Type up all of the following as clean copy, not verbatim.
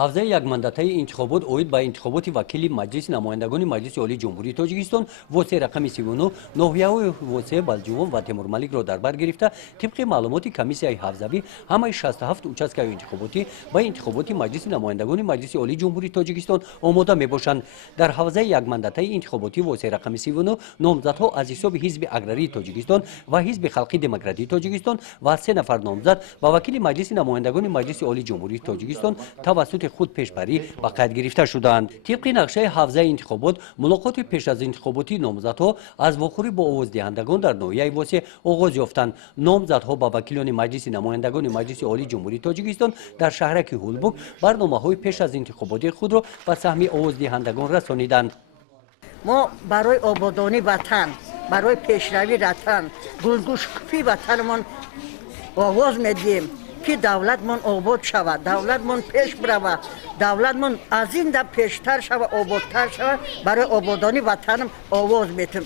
ҳавзаи якмандатаи интихобот оид ба интихоботи вакили маҷлиси намояндагони маҷлиси олии ҷумҳурии тоҷикистон восеъ рақами 39 ноҳияҳои восеъ балҷувон ва темурмаликро дар бар гирифта тибқи маълумоти комиссияи ҳавзавӣ ҳамаи 67 участкаи интихоботӣ ба интихоботи маҷлиси намояндагони маҷлиси олии ҷумҳурии тоҷикистон омода мебошанд. Дар ҳавзаи якмандатаи интихоботӣ восеъ рақами 39 номзадҳо аз ҳисоби ҳизби аграрии тоҷикистон ва ҳизби халқи демократии тоҷикистон ва 3 нафар номзад ба вакили маҷлиси намояндагони маҷлиси олии ҷумҳурии тоҷикистон тавассути худ пешбарӣ ба қайд гирифта шуданд. тибқи нақшаи ҳавзаи интихобот мулоқоти пеш аз интихоботии номзадҳо аз вохӯрӣ бо овоздиҳандагон дар ноҳияи восеъ оғоз ёфтанд. номзадҳо ба вакилони маҷлиси намояндагони маҷлиси олии ҷумҳурии тоҷикистон дар шаҳраки ҳулбук барномаҳои пеш аз интихоботии худро ба саҳми овоздиҳандагон расониданд. мо барои ободонӣ ватан, барои пешравӣ ватан, гулгушкуфи ватанмон овоз медиҳем ки давлатмон обод шавад, давлатмон пеш баравад, давлатмон аз ин да пештар шавад, ободтар шавад. Барои ободони ватанам овоз метем.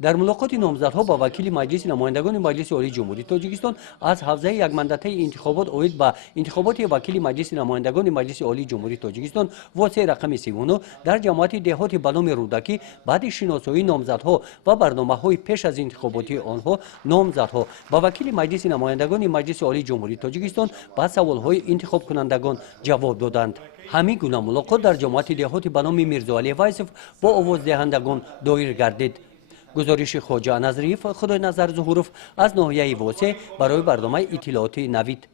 дар мулоқоти номзадҳо ба вакили маҷлиси намояндагони маҷлиси олии ҷумҳурии тоҷикистон аз ҳавзаи якмандатаи интихобот оид ба интихоботи вакили маҷлиси намояндагони маҷлиси олии ҷумҳурии тоҷикистон восеъ рақами 39 дар ҷамоати деҳоти ба номи рудакӣ баъди шиносоии номзадҳо ва барномаҳои пеш аз интихоботии онҳо номзадҳо ба вакили маҷлиси намояндагони маҷлиси олии ҷумҳурии тоҷикистон ба саволҳои интихобкунандагон ҷавоб доданд. ҳамин гуна мулоқот дар ҷамоати деҳоти ба номи Мирзоалӣ Вайсов бо овоздиҳандагон доир гардид. гузориши хоҷа Назриев, Худойназар Зуҳуров аз ноҳияи восеъ барои барномаи иттилооти Навид.